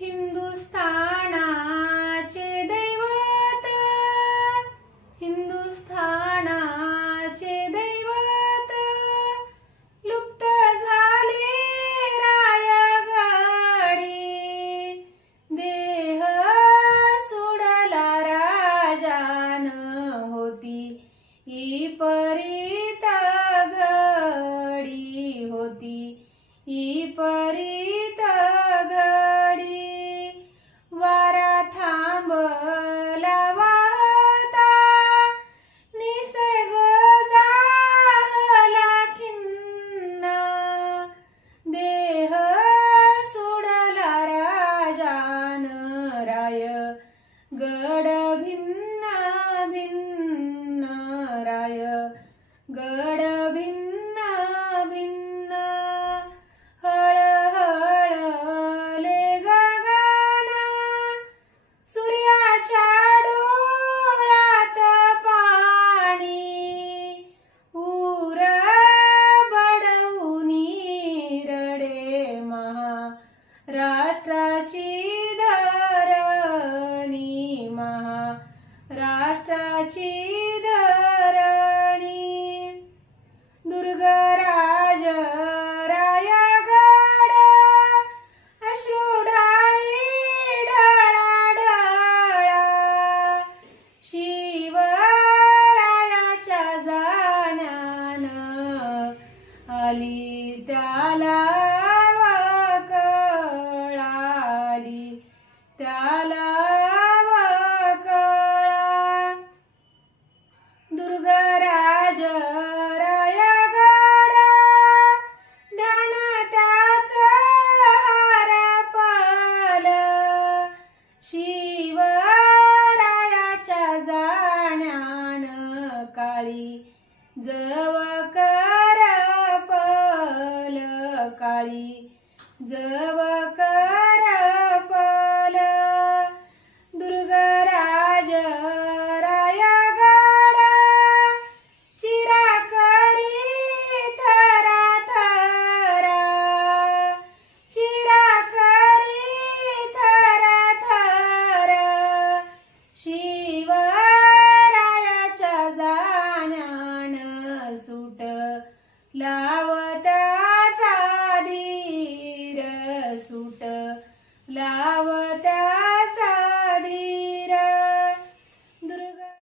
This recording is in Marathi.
हिंदुस्थानाचे दैवत, हिंदुस्थानाचे दैवत, लुप्त झाले रायगडी, देह सोडला राजान होती ही परीत घडी, होती ही परीत घडी. वारा थांबला वाहता, निसर्ग झाला खिन्ना, देह सोडला राजान राय गड भिन्न भिन्न, राय गड भिन्न भिन्न. हळहळले गगन, सूर्याच्या डोळ्यात पाणी, ऊर बडवूनी रडे महाराष्ट्राची धरणी, महाराष्ट्राची धरणी. दुर्गराज रायगड, अश्रुढाळी ढळाढळा, शिवरायाच्या जाण्यान आली त्याला कळा, आली त्याला कळा. दुर्गराज रायगड, ध्यान त्याच हरपल, शिवरायाच्या जाण्यान काळी जव करपल, काळी जव कर